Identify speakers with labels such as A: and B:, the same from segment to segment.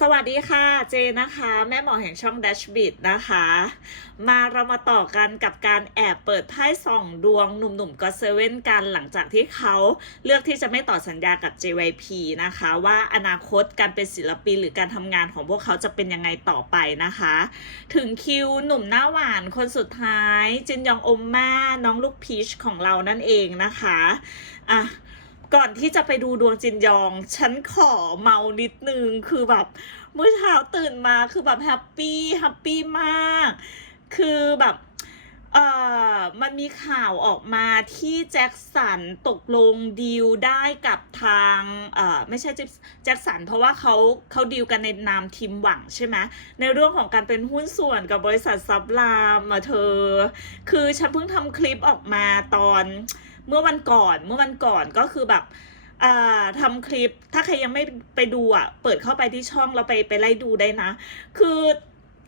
A: สวัสดีค่ะเจนะคะ แม่หมอแห่งช่อง Dash b i t นะคะ มาเรามาต่อกันกับการแอบเปิดไพ่ส่องดวงหนุ่มๆก็เซเว่นกันหลังจากที่เขาเลือกที่จะไม่ต่อสัญญากับ JYP นะคะ ว่าอนาคตการเป็นศิลปินหรือการทำงานของพวกเขาจะเป็นยังไงต่อไปนะคะ ถึงคิวหนุ่มหน้าหวานคนสุดท้าย จินยองอมมาน้องลูกพีชของเรานั่นเองนะคะอะ ก่อนที่จะไปดูดวงจินยอง ฉันขอเมานิดนึง คือแบบเมื่อเช้าตื่นมาคือแบบแฮปปี้แฮปปี้มาก คือแบบเอ่อมันมีข่าวออกมาที่แจ็คสันตกลงดีลได้กับทางเอ่อไม่ใช่แจ็คสัน เพราะว่าเขาเขาดีลกันในนามทีมหวังใช่ไหมในเรื่องของการเป็นหุ้นส่วนกับบริษัทซับลามอะเธอ คือฉันเพิ่งทำคลิปออกมาตอน เมื่อวันก่อนเมื่อวันก่อนก็คือแบบอ่าทำคลิปถ้าใครยังไม่ไปดูอะ เปิดเข้าไปที่ช่องเราไปไปไล่ดูได้นะ คือ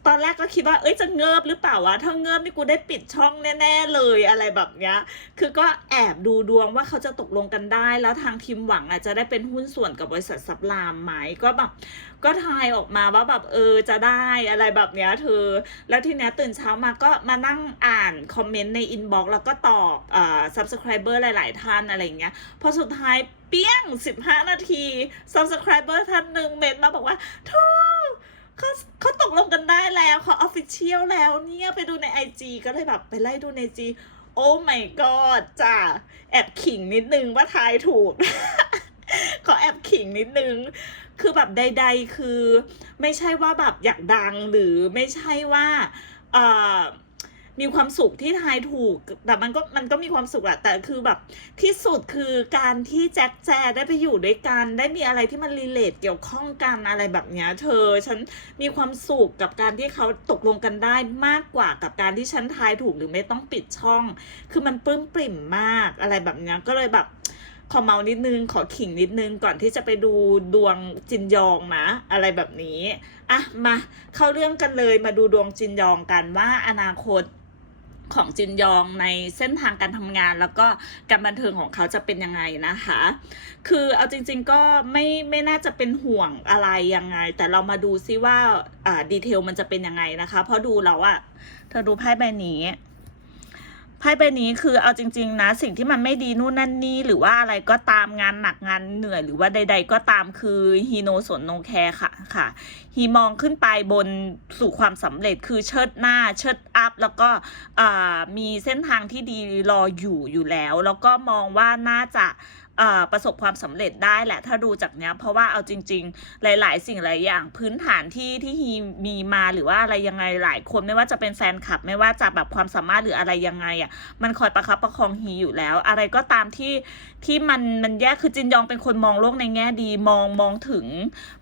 A: ตอนแรกก็คิดว่าเอ้ยจะเงิบหรือเปล่าวะถ้าเงิบนี่กูได้ปิดช่องแน่ๆเลยอะไรแบบเนี้ย คือก็แอบดูดวงว่าเขาจะตกลงกันได้ แล้วทางทีมหวังอะจะได้เป็นหุ้นส่วนกับบริษัทซับลามไหมก็แบบก็ทายออกมาว่าแบบเออจะได้อะไรแบบเนี้ยเธอ แล้วทีเนี้ยตื่นเช้ามาก็มานั่งอ่านคอมเมนต์ในอินบ็อกซ์แล้วก็ตอบอ่า subscriber หลาย ๆ ท่านอะไรเงี้ยพอสุดท้ายเปี้ยง 15 นาที subscriber ท่านหนึ่งเมนมาบอกว่าเธอ เขาเขาตกลงกันได้แล้วเขา official แล้วเนี่ยไปดูใน IG ก็เลยแบบไปไล่ดูใน IG โอ้ my god จ้ะแอบขิงนิดนึงว่าทายถูก ขอแอบขิงนิดนึง คือแบบใด ๆ คือ ไม่ใช่ว่าแบบอยากดังหรือไม่ใช่ว่า เอ่อ มีความสุขที่ทายถูก แต่มันก็มันก็มีความสุขแหละแต่คือแบบที่สุดคือการที่แจ็คแจได้ไปอยู่ด้วยกันได้มีอะไรที่มันรีเลทเกี่ยวข้องกันอะไรแบบเนี้ยเธอ ฉันมีความสุขกับการที่เขาตกลงกันได้มากกว่ากับการที่ฉันทายถูกหรือไม่ต้องปิดช่อง คือมันปลื้มปริ่มมากอะไรแบบเนี้ยก็เลยแบบขอเมานิดนึง ขอขิงนิดนึงก่อนที่จะไปดูดวงจินยองนะอะไรแบบนี้ อะ มาเข้าเรื่องกันเลยมาดูดวงจินยองกันว่าอนาคต ของจินยองในเส้นทางการทำงานแล้วก็การบันเทิงของเขาจะเป็นยังไงนะคะ คือเอาจริง ๆก็ไม่ไม่น่าจะเป็นห่วงอะไรยังไง แต่เรามาดูซิว่าอ่าดีเทลมันจะเป็นยังไงนะคะ เพราะดูแล้วอะเธอดูไพ่ใบนี้ ไพ่ใบนี้คือเอาจริง ๆ นะ สิ่งที่มันไม่ดีนู่นนั่นนี่หรือว่าอะไรก็ตามงานหนักงานเหนื่อยหรือว่าใด ๆ ก็ตามคือฮีโนสนโนแคร์ค่ะค่ะฮีมองขึ้นไปบนสู่ความสำเร็จคือเชิดหน้าเชิดอัพแล้วก็มีเส้นทางที่ดีรออยู่อยู่แล้ว แล้วก็มองว่าน่าจะ ประสบความสำเร็จได้แหละถ้าดูจากเนี้ยเพราะว่าเอาจริง ๆ หลาย ๆ สิ่งหลายอย่างพื้นฐานที่ที่ฮีมีมาหรือว่าอะไรยังไงหลายคนไม่ว่าจะเป็นแฟนคลับ ไม่ว่าจะแบบความสามารถหรืออะไรยังไงอะมันคอยประคับประคองฮีอยู่แล้ว อะไรก็ตามที่ที่มันมันแย่คือจินยองเป็นคนมองโลกในแง่ดีมองมองถึง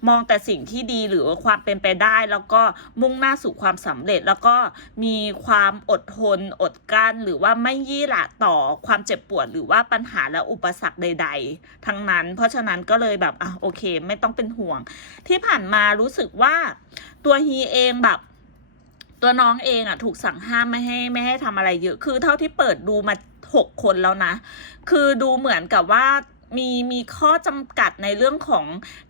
A: มองแต่สิ่งที่ดีหรือความเป็นไปได้ แล้วก็มุ่งหน้าสู่ความสำเร็จแล้วก็มีความอดทนอดกลั้นหรือว่าไม่ยี่หละต่อความเจ็บปวดหรือว่าปัญหาและอุปสรรคใดๆ ทั้งนั้น เพราะฉะนั้นก็เลยแบบอะโอเค ไม่ต้องเป็นห่วง ที่ผ่านมารู้สึกว่าตัวฮีเองแบบตัวน้องเองอะถูกสั่งห้ามไม่ให้ไม่ให้ทำอะไรเยอะ คือเท่าที่เปิดดูมาหกคนแล้วนะ คือดูเหมือนกับว่า มีมีข้อจำกัดในเรื่องของ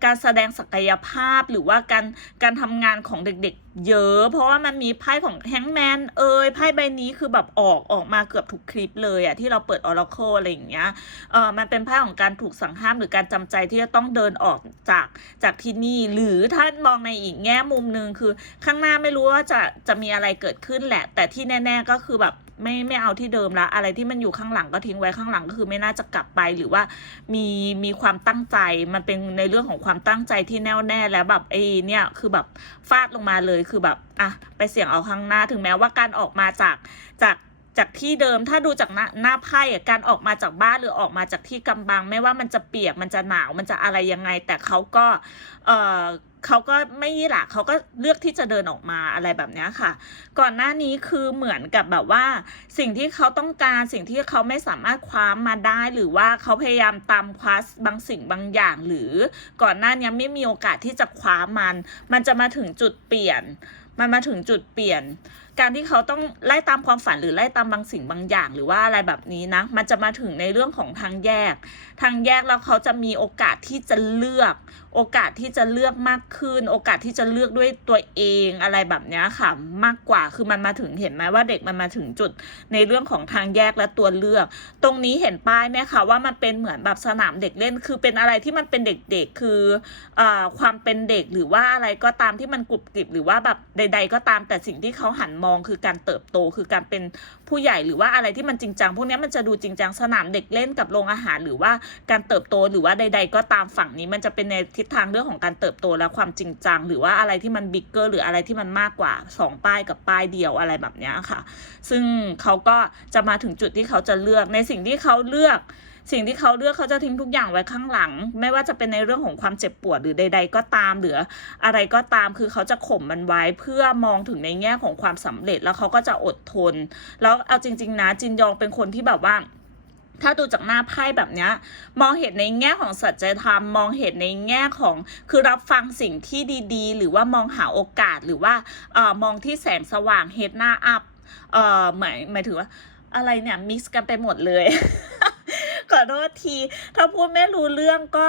A: การแสดงศักยภาพหรือว่าการการทำงานของเด็กๆ เยอะ เพราะว่ามันมีไพ่ของแฮงแมนเอยไพ่ใบนี้คือแบบออกออกมาเกือบทุกคลิปเลยอะที่เราเปิดออร์เคิลอะไรอย่างเงี้ยเออมันเป็นไพ่ของการถูกสั่งห้ามหรือการจำใจที่จะต้องเดินออกจากจากที่นี่ หรือถ้ามองในอีกแง่มุมหนึ่งคือข้างหน้าไม่รู้ว่าจะจะมีอะไรเกิดขึ้นแหละ แต่ที่แน่ ๆก็คือแบบ ไม่ไม่เอาที่เดิมละอะไรที่มันอยู่ข้างหลังก็ทิ้งไว้ข้างหลังก็คือไม่น่าจะกลับไปหรือว่ามีมีความตั้งใจมันเป็นในเรื่องของความตั้งใจที่แน่วแน่แล้วแบบไอ้เนี่ยคือแบบฟาดลงมาเลยคือแบบอะไปเสี่ยงเอาข้างหน้าถึงแม้ว่าการออกมาจากจาก จากที่เดิมถ้าดูจากหน้าหน้าไพ่การออกมาจากบ้านหรือออกมาจากที่กำบัง ไม่ว่ามันจะเปียกมันจะหนาวมันจะอะไรยังไง แต่เขาก็เออเขาก็ไม่ยี่หละเขาก็เลือกที่จะเดินออกมาอะไรแบบนี้ค่ะ ก่อนหน้านี้คือเหมือนกับแบบว่า สิ่งที่เขาต้องการสิ่งที่เขาไม่สามารถคว้ามาได้ หรือว่าเขาพยายามตามคว้าบางสิ่งบางอย่าง หรือก่อนหน้านี้ไม่มีโอกาสที่จะคว้ามัน มันจะมาถึงจุดเปลี่ยน มันมาถึงจุดเปลี่ยน การที่เขาต้องไล่ตามความฝันหรือไล่ตามบางสิ่งบางอย่าง หรือว่าอะไรแบบนี้นะ มันจะมาถึงในเรื่องของทางแยกทางแยกแล้วเขาจะมีโอกาสที่จะเลือก โอกาสที่จะเลือกมากขึ้น โอกาสที่จะเลือกด้วยตัวเองอะไรแบบนี้ค่ะ มากกว่าคือมันมาถึงเห็นไหมว่าเด็กมันมาถึงจุดในเรื่องของทางแยกและตัวเลือก ตรงนี้เห็นป้ายไหมคะว่ามันเป็นเหมือนแบบสนามเด็กเล่น คือเป็นอะไรที่มันเป็นเด็กๆคืออความเป็นเด็กหรือว่าอะไรก็ตามที่มันกรุบกริบหรือว่าแบบใด ๆ ก็ตามแต่สิ่งที่เขาหันมองคือการเติบโตคือการเป็นผู้ใหญ่หรือว่าอะไรที่มันจริงจังพวกนี้มันจะดูจริงจังสนามเด็กเล่นกับโรงอาหารหรือว่าการเติบโตหรือว่าใด ๆ ก็ตามฝั่งนี้มันจะเป็นในทิศทางเรื่องของการเติบโตและความจริงจัง หรือว่าอะไรที่มันบิ๊กเกอร์หรืออะไรที่มันมากกว่าสองป้ายกับป้ายเดียวอะไรแบบนี้ค่ะ ซึ่งเขาก็จะมาถึงจุดที่เขาจะเลือกในสิ่งที่เขาเลือกสิ่งที่เขาเลือกเขาจะทิ้งทุกอย่างไว้ข้างหลัง ไม่ว่าจะเป็นในเรื่องของความเจ็บปวดหรือใด ๆ ก็ตามหรืออะไรก็ตามคือเขาจะข่มมันไว้เพื่อมองถึงในแง่ของความสำเร็จแล้วเขาก็จะอดทน แล้วเอาจริง ๆ นะจินยองเป็นคนที่แบบว่า ถ้าดูจากหน้าไพ่แบบนี้มองเห็นในแง่ของสัจธรรมมองเห็นในแง่ของคือรับฟังสิ่งที่ดีๆ หรือว่ามองหาโอกาสหรือว่าออมองที่แสงสว่างเฮดหน้าอัพเอ่อหมายหมายถึงว่าอะไรเนี่ยมิกซ์กันไปหมดเลยขอโทษที ถ้าพูดไม่รู้เรื่องก็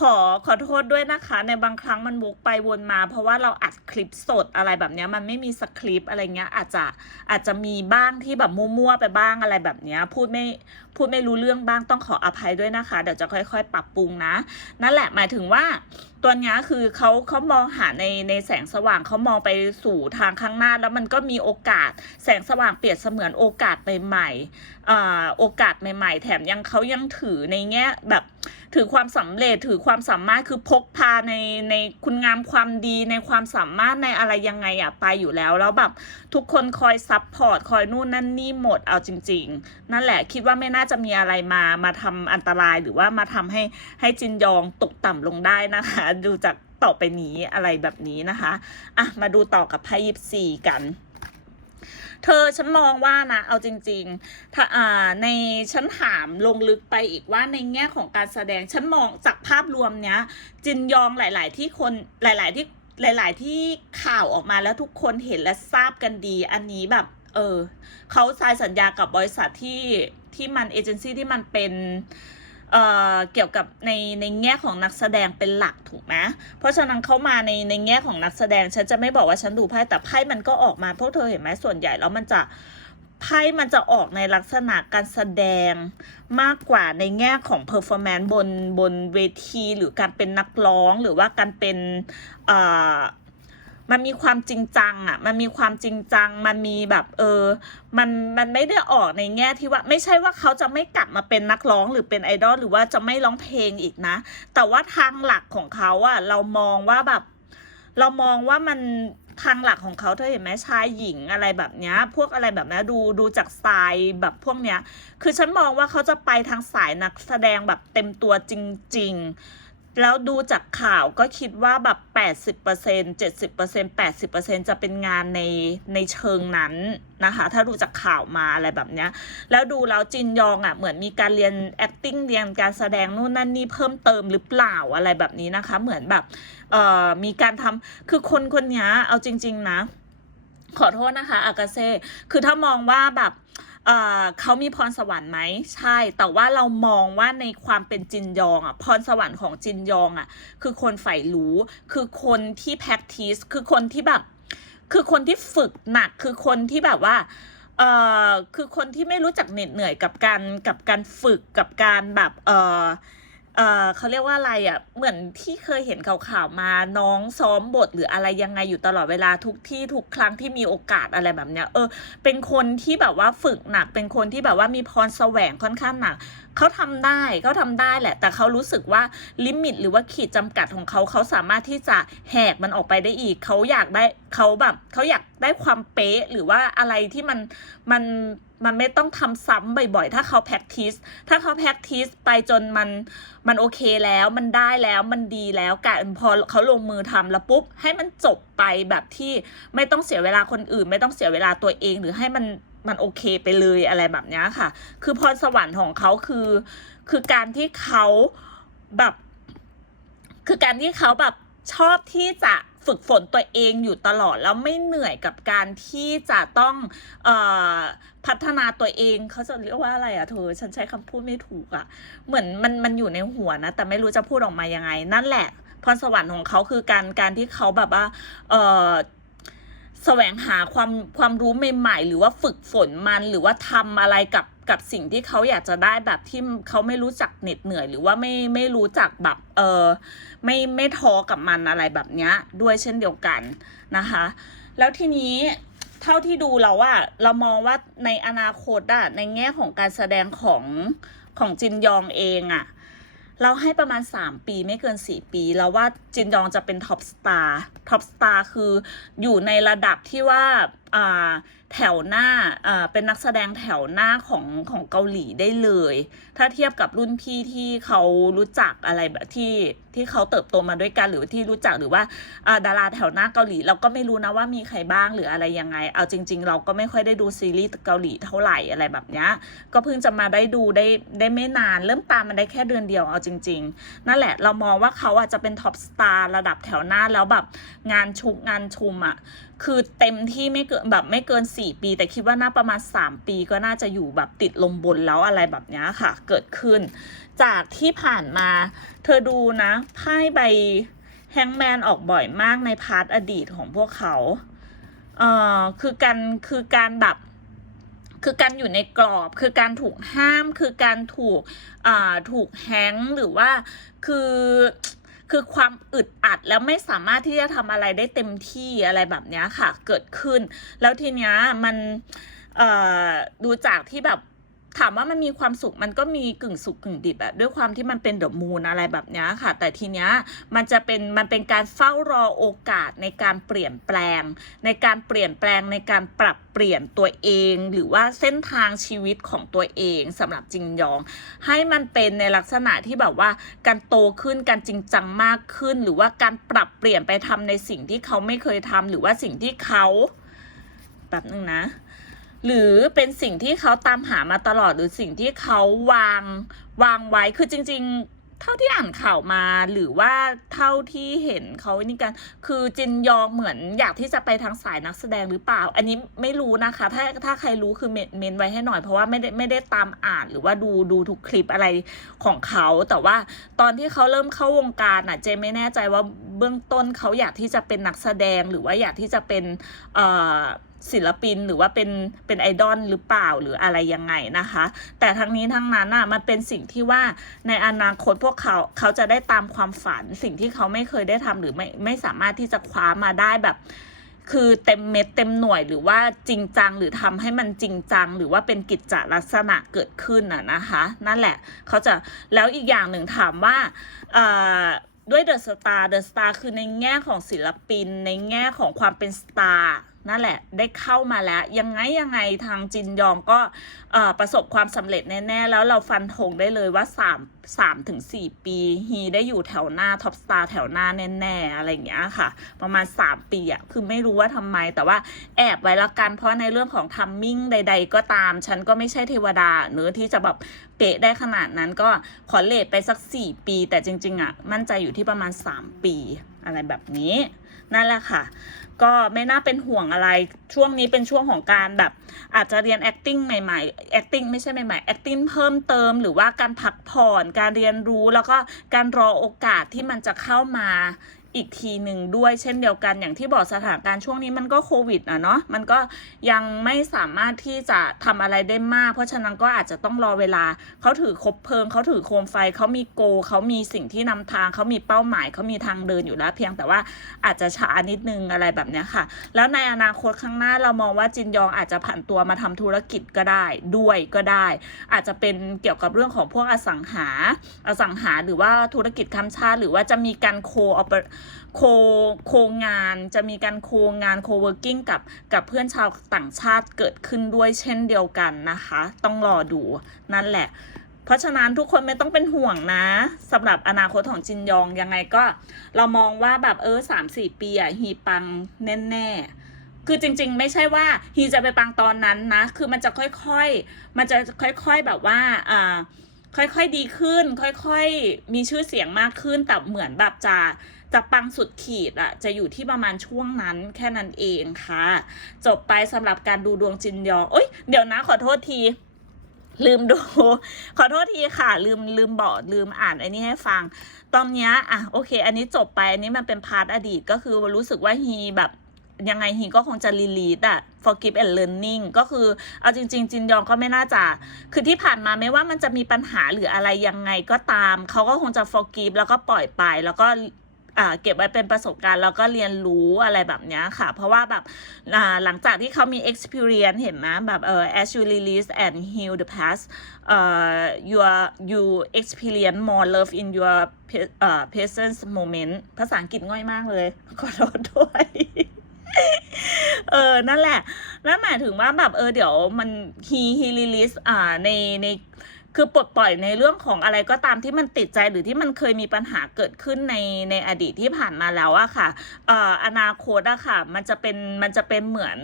A: ขอขอโทษด้วยนะคะ ในบางครั้งมันวกไปวนมา เพราะว่าเราอัดคลิปสดอะไรแบบนี้มันไม่มีสคริปต์อะไรเงี้ยอาจจะอาจจะมีบ้างที่แบบมั่วๆไปบ้างอะไรแบบนี้พูดไม่ พูดไม่รู้เรื่องบ้างต้องขออภัยด้วยนะคะ เดี๋ยวจะค่อย ๆ ปรับปรุงนะ นั่นแหละหมายถึงว่าตัวนี้คือเขาเขามองหาในในแสงสว่างเขามองไปสู่ทางข้างหน้า แล้วมันก็มีโอกาสแสงสว่างเปรียบเสมือนโอกาสใหม่ๆอ่าโอกาสใหม่ ๆ แถมยังเขายังถือในแง่แบบ ถือความสำเร็จถือความสามารถคือพกพาในในคุณงามความดีในความสามารถในอะไรยังไงอะไปอยู่แล้ว แล้วแบบทุกคนคอยซับพอร์ตคอยนู่นนั่นนี่หมดเอาจริง ๆ นั่นแหละคิดว่าไม่น่าจะมีอะไรมามาทำอันตรายหรือว่ามาทำให้ให้จินยองตกต่ำลงได้นะคะ ดูจากต่อไปนี้อะไรแบบนี้นะคะอะมาดูต่อกับไพ่ยิปซีกัน เธอฉันมองว่านะเอาจริงๆถ้าอ่าในฉันถามลงลึกไปอีกว่าในแง่ของการแสดงฉันมองจากภาพรวมเนี้ย จินยองหลาย ๆ ที่คนหลาย ๆ ที่หลาย ๆ ที่ข่าวออกมาแล้วทุกคนเห็นและทราบกันดี อันนี้แบบ เออเขาทายสัญญากับบริษัทที่ที่มันเอเจนซี่ที่มันเป็น เเกี่ยวกับในในแง่ของนักแสดงเป็นหลักถูกไหมเพราะฉะนั้นเขามาในในแง่ของนักแสดงฉันจะไม่บอกว่าฉันดูไพ่แต่ไพ่มันก็ออกมาพวกเธอเห็นไหมส่วนใหญ่แล้วมันจะไพ่มันจะออกในลักษณะการแสดงมากกว่าในแง่ของเพอร์ฟอร์แมนซ์บนบนเวที หรือการเป็นนักร้องหรือว่าการเป็นอ่อ มันมีความจริงจังอะ มันมีความจริงจัง มันมีแบบเออ มันมันไม่ได้ออกในแง่ที่ว่าไม่ใช่ว่าเขาจะไม่กลับมาเป็นนักร้องหรือเป็นไอดอลหรือว่าจะไม่ร้องเพลงอีกนะ แต่ว่าทางหลักของเขาอะ เรามองว่าแบบ เรามองว่ามันทางหลักของเขาเธอเห็นไหมชายหญิงอะไรแบบเนี้ย พวกอะไรแบบนี้ดูดูจากสไตล์แบบพวกเนี้ย คือฉันมองว่าเขาจะไปทางสายนักแสดงแบบเต็มตัวจริง ๆ แล้วดูจากข่าวก็คิดว่าแบบ80% 70% 80%จะเป็นงานในในเชิงนั้นนะคะ ถ้าดูจากข่าวมาอะไรแบบเนี้ย แล้วดูแล้วจินยองอะเหมือนมีการเรียน acting เรียนการแสดงนู่นนั่นนี่เพิ่มเติมหรือเปล่าอะไรแบบนี้นะคะ เหมือนแบบเอ่อมีการทำคือคนคนนี้เอาจริง ๆ นะ ขอโทษนะคะ อากาเซ่คือถ้ามองว่าแบบ เขามีพรสวรรค์ไหมใช่ แต่ว่าเรามองว่าในความเป็นจินยองอะพรสวรรค์ของจินยองอะ คือคนใฝ่รู้ คือคนที่ practice คือคนที่แบบ คือคนที่ฝึกหนัก คือคนที่แบบว่าเอ่อคือคนที่ไม่รู้จักเหน็ดเหนื่อยกับการกับการฝึกกับการแบบเอ่อ เอ่อเขาเรียกว่าอะไรอะเหมือนที่เคยเห็นข่าวๆมาน้องซ้อมบทหรืออะไรยังไงอยู่ตลอดเวลาทุกที่ทุกครั้งที่มีโอกาสอะไรแบบเนี้ยเออเป็นคนที่แบบว่าฝึกหนัก เป็นคนที่แบบว่ามีพรแสวงค่อนข้างหนัก เขาทำได้เขาทำได้แหละ แต่เขารู้สึกว่าลิมิต หรือว่าขีดจำกัดของเขาเขาสามารถที่จะแหกมันออกไปได้อีก เขาอยากได้เขาแบบเขาอยากได้ความเป๊ะหรือว่าอะไรที่มันมันมันไม่ต้องทำซ้ำบ่อยๆ ถ้าเขา practice ถ้าเขา practice ไปจนมันมันโอเคแล้ว มันได้แล้ว มันดีแล้วการพอเขาลงมือทำแล้วปุ๊บ ให้มันจบไปแบบที่ไม่ต้องเสียเวลาคนอื่น ไม่ต้องเสียเวลาตัวเอง หรือให้มัน มันโอเคไปเลยอะไรแบบนี้ค่ะ คือพรสวรรค์ของเขาคือ คือการที่เขาแบบ คือการที่เขาแบบชอบที่จะฝึกฝนตัวเองอยู่ตลอดแล้วไม่เหนื่อยกับการที่จะต้องอพัฒนาตัวเองเขาจะเรียกว่าอะไรอะเธอฉันใช้คำพูดไม่ถูกอะเหมือนมันมันอยู่ในหัวนะ แต่ไม่รู้จะพูดออกมายังไง นั่นแหละพรสวรรค์ของเขาคือการการที่เขาแบบว่าเออ แสวงหาความความรู้ใหม่ๆ หรือว่าฝึกฝนมันหรือว่าทำอะไรกับกับสิ่งที่เขาอยากจะได้แบบที่เขาไม่รู้จักเหน็ดเหนื่อย หรือว่าไม่ไม่รู้จักแบบเออไม่ไม่ท้อกับมันอะไรแบบเนี้ยด้วยเช่นเดียวกันนะคะ แล้วทีนี้เท่าที่ดูเราอะเรามองว่าในอนาคตอะในแง่ของการแสดงของของจินยองเองอะ เราให้ประมาณ 3 ปีไม่เกิน 4 ปีแล้วว่าจินยองจะเป็นท็อปสตาร์ท็อปสตาร์คืออยู่ในระดับที่ว่าอ่าแถวหน้าเป็นนักแสดงแถวหน้าของของเกาหลีได้เลย ถ้าเทียบกับรุ่นพี่ที่เขารู้จักอะไรแบบที่ที่เขาเติบโตมาด้วยกันหรือที่รู้จักหรือว่าดาราแถวหน้าเกาหลี เราก็ไม่รู้นะว่ามีใครบ้างหรืออะไรยังไง เอาจริง ๆ เราก็ไม่ค่อยได้ดูซีรีส์เกาหลีเท่าไหร่อะไรแบบเนี้ยก็เพิ่งจะมาได้ดูได้ได้ไม่นาน เริ่มตามมันได้แค่เดือนเดียวเอาจริง ๆ นั่นแหละเรามองว่าเขาอาจจะเป็นท็อปสตาร์ระดับแถวหน้าแล้วแบบงานชุกงานชุมอะ่ะคือเต็มที่ไม่เกินแบบไม่เกิน 4 ปี แต่คิดว่าน่าประมาณ 3 ปีก็น่าจะอยู่แบบติดลมบนแล้วอะไรแบบนี้ค่ะ เกิดขึ้น จากที่ผ่านมา เธอดูนะไพ่ใบแฮงแมนออกบ่อยมากในพาร์ทอดีตของพวกเขาเอ่อคือการคือการแบบคือการอยู่ในกรอบ คือการถูกห้าม คือการถูกอ่าถูกแฮงหรือว่าคือ คือความอึดอัดแล้วไม่สามารถที่จะทำอะไรได้เต็มที่อะไรแบบเนี้ยค่ะ เกิดขึ้น แล้วทีเนี้ยมันดูจากที่แบบ ถามว่ามันมีความสุขมันก็มีกึ่งสุขกึ่งดิบอะด้วยความที่มันเป็นเดอะมูนอะไรแบบนี้ค่ะ แต่ทีเนี้ยมันจะเป็นมันเป็นการเฝ้ารอโอกาสในการเปลี่ยนแปลง ในการเปลี่ยนแปลงในการปรับเปลี่ยนตัวเอง หรือว่าเส้นทางชีวิตของตัวเองสำหรับจิงยอง ให้มันเป็นในลักษณะที่แบบว่าการโตขึ้นการจริงจังมากขึ้น หรือว่าการปรับเปลี่ยนไปทำในสิ่งที่เขาไม่เคยทำหรือว่าสิ่งที่เขาแบบนึงนะ หรือเป็นสิ่งที่เขาตามหามาตลอดหรือสิ่งที่เขาวางวางไว้คือจริง ๆ เท่าที่อ่านข่าวมาหรือว่าเท่าที่เห็นเขานี่กัน คือจินยองเหมือนอยากที่จะไปทางสายนักแสดงหรือเปล่า อันนี้ไม่รู้นะคะ ถ้าถ้าใครรู้คือเมนเมนไว้ให้หน่อยเพราะว่าไม่ได้ไม่ได้ตามอ่านหรือว่าดูดูทุกคลิปอะไรของเขา แต่ว่าตอนที่เขาเริ่มเข้าวงการอะเจไม่แน่ใจว่าเบื้องต้นเขาอยากที่จะเป็นนักแสดงหรือว่าอยากที่จะเป็นเอ่อ ศิลปินหรือว่าเป็นเป็นไอดอลหรือเปล่าหรืออะไรยังไงนะคะ แต่ทั้งนี้ทั้งนั้นอะมันเป็นสิ่งที่ว่าในอนาคตพวกเขาเขาจะได้ตามความฝันสิ่งที่เขาไม่เคยได้ทำหรือไม่ไม่สามารถที่จะคว้ามาได้แบบคือเต็มเม็ดเต็มหน่วยหรือว่าจริงจังหรือทำให้มันจริงจัง หรือว่าเป็นกิจจลักษณะเกิดขึ้นอะนะคะ นั่นแหละเขาจะแล้วอีกอย่างหนึ่งถามว่าด้วยเดอะสตาร์เดอะสตาร์คือในแง่ของศิลปิน ในแง่ของความเป็นสตาร์ นั่นแหละได้เข้ามาแล้ว ยังไงยังไงทางจินยองก็ประสบความสำเร็จแน่ๆ แล้วเราฟันธงได้เลยว่า 3 3ถึง4ปีฮีได้อยู่แถวหน้าท็อปสตาร์แถวหน้าแน่ๆ อะไรอย่างเงี้ยค่ะ ประมาณ 3 ปีอะคือไม่รู้ว่าทำไม แต่ว่าแอบไว้ละกันเพราะในเรื่องของทัมมิ่งใด ๆ ก็ตาม ฉันก็ไม่ใช่เทวดาเนื้อที่จะแบบเป๊ะได้ขนาดนั้นก็ขอเลทไปสัก 4 ปี แต่จริง ๆอะมั่นใจอยู่ที่ประมาณ 3 ปี อะไรแบบนี้ นั่นแหละค่ะ ก็ไม่น่าเป็นห่วงอะไรช่วงนี้เป็นช่วงของการแบบ อาจจะเรียน acting ใหม่ๆ acting ไม่ใช่ใหม่ๆ acting เพิ่มเติม หรือว่าการพักผ่อนการเรียนรู้แล้วก็การรอโอกาสที่มันจะเข้ามา อีกทีหนึ่งด้วยเช่นเดียวกันอย่างที่บอกสถานการณ์ช่วงนี้มันก็โควิดอะเนาะมันก็ยังไม่สามารถที่จะทำอะไรได้มาก เพราะฉะนั้นก็อาจจะต้องรอเวลาเขาถือคบเพลิงเขาถือโคมไฟเขามีโกเขามีสิ่งที่นำทางเขามีเป้าหมายเขามีทางเดินอยู่แล้ว เพียงแต่ว่าอาจจะช้านิดนึงอะไรแบบนี้ค่ะ แล้วในอนาคตข้างหน้าเรามองว่าจินยองอาจจะผันตัวมาทำธุรกิจก็ได้ด้วยก็ได้ อาจจะเป็นเกี่ยวกับเรื่องของพวกอสังหาอสังหาหรือว่าธุรกิจค้ำชาติหรือว่าจะมีการโคออโคโคงานจะมีการโคงานโคเวิร์กิ้งกับกับเพื่อนชาวต่างชาติเกิดขึ้นด้วยเช่นเดียวกันนะคะ ต้องรอดูนั่นแหละ เพราะฉะนั้นทุกคนไม่ต้องเป็นห่วงนะสำหรับอนาคตของจินยองยังไงก็ เรามองว่าแบบเออสามสี่ปีอะฮีปังแน่ๆ คือจริงๆ ไม่ใช่ว่าฮีจะไปปังตอนนั้นนะ คือมันจะค่อยๆ มันจะค่อยๆแบบว่าอ่าค่อยๆดีขึ้น ค่อยๆมีชื่อเสียงมากขึ้นแต่เหมือนแบบจะ จะปังสุดขีดอะจะอยู่ที่ประมาณช่วงนั้นแค่นั้นเองค่ะ จบไปสำหรับการดูดวงจินยองเอ้ยเดี๋ยวนะขอโทษทีลืมดู ขอโทษทีค่ะ ลืมลืมบอกลืมอ่านไอ้นี่ให้ฟัง ตอนเนี้ยอะโอเค อันนี้จบไป อันนี้มันเป็นพาร์ทอดีตก็คือรู้สึกว่าฮีแบบยังไงฮีก็คงจะรีลีดอะ forgive and learning ก็คือเอาจริง ๆ จินยองก็ไม่น่าจะ คือที่ผ่านมาไม่ว่ามันจะมีปัญหาหรืออะไรยังไงก็ตาม เขาก็คงจะ forgive แล้วก็ปล่อยไปแล้วก็ อ่าเก็บไว้เป็นประสบการณ์แล้วก็เรียนรู้อะไรแบบเนี้ยค่ะ เพราะว่าแบบอ่าหลังจากที่เขามี experience เห็นไหมแบบเออ as you release and heal the past เอ่อ you are you experience more love in your present moment ภาษาอังกฤษง่อยมากเลยขอโทษด้วยเออ นั่นแหละนั่นหมายถึงว่าแบบเออเดี๋ยวมัน he he release อ่าในใน คือปลดปล่อยในเรื่องของอะไรก็ตามที่มันติดใจหรือที่มันเคยมีปัญหาเกิดขึ้นในในอดีตที่ผ่านมาแล้วอะค่ะอออนาคตอะค่ะ มันจะเป็นมันจะเป็นเหมือน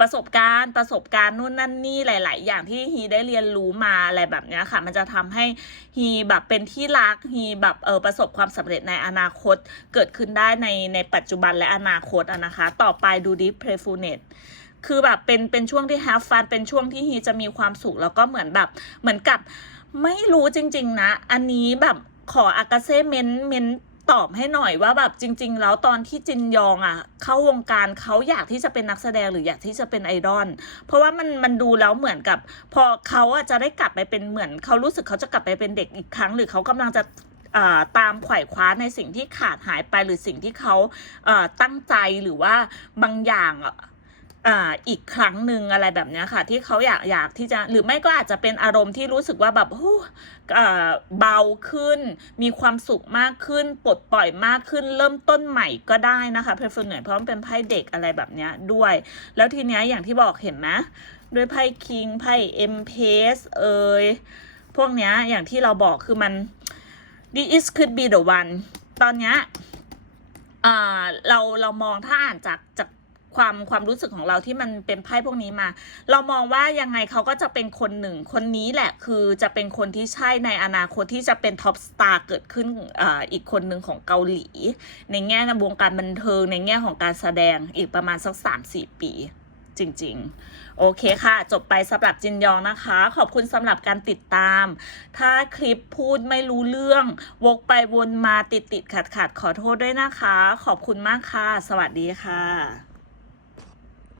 A: ประสบการณ์ประสบการณ์นู่นนั่นนี่หลาย ๆ อย่างที่ฮีได้เรียนรู้มาอะไรแบบนี้ค่ะ มันจะทำให้ฮีแบบเป็นที่รักฮีแบบเออประสบความสำเร็จในอนาคตเกิดขึ้นได้ในในปัจจุบันและอนาคตอะนะคะ ต่อไปดูดิ playfulness คือแบบเป็นเป็นช่วงที่ have fun เป็นช่วงที่ฮีจะมีความสุขแล้วก็เหมือนแบบ เหมือนกับไม่รู้จริง ๆ นะ อันนี้แบบขออากาเซ่เมนเมนตอบให้หน่อยว่าแบบจริง ๆ แล้วตอนที่จินยองอะ เข้าวงการเขาอยากที่จะเป็นนักแสดงหรืออยากที่จะเป็นไอดอลเพราะว่ามันมันดูแล้วเหมือนกับ พอเขาอะจะได้กลับไปเป็นเหมือนเขารู้สึกเขาจะกลับไปเป็นเด็กอีกครั้ง หรือเขากำลังจะตามไขว่คว้าในสิ่งที่ขาดหายไปหรือสิ่งที่เขาตั้งใจหรือว่าบางอย่าง อ,อีกครั้งหนึ่งอะไรแบบนี้ค่ะ ที่เขาอยากอยากที่จะหรือไม่ก็อาจจะเป็นอารมณ์ที่รู้สึกว่าแบบโอ้เบาขึ้น มีความสุขมากขึ้น ปลดปล่อยมากขึ้น เริ่มต้นใหม่ก็ได้นะคะเพลฟเนเพราะมันเป็นไพ่เด็กอะไรแบบนี้ด้วย แล้วทีเนี้ยอย่างที่บอกเห็นไหมด้วยไพ่คิงไพ่เอ็มเพสเอยพวกเนี้ยอย่างที่เราบอกคือมัน this could be the one ตอนเนี้ยเราเรามองถ้าอ่านจากจาก ความความรู้สึกของเราที่มันเป็นไพ่พวกนี้มา เรามองว่ายังไงเขาก็จะเป็นคนหนึ่ง คนนี้แหละคือจะเป็นคนที่ใช่ในอนาคตที่จะเป็นท็อปสตาร์เกิดขึ้นออีกคนหนึ่งของเกาหลี ในแง่ในวงการบันเทิงในแง่ของการแสดงอีกประมาณสักสามสี่ปีจริงๆ โอเคค่ะ จบไปสำหรับจินยองนะคะ ขอบคุณสำหรับการติดตาม ถ้าคลิปพูดไม่รู้เรื่อง วกไปวนมาติดติดขัดขัดๆขอโทษด้วยนะคะ ขอบคุณมากค่ะ สวัสดีค่ะ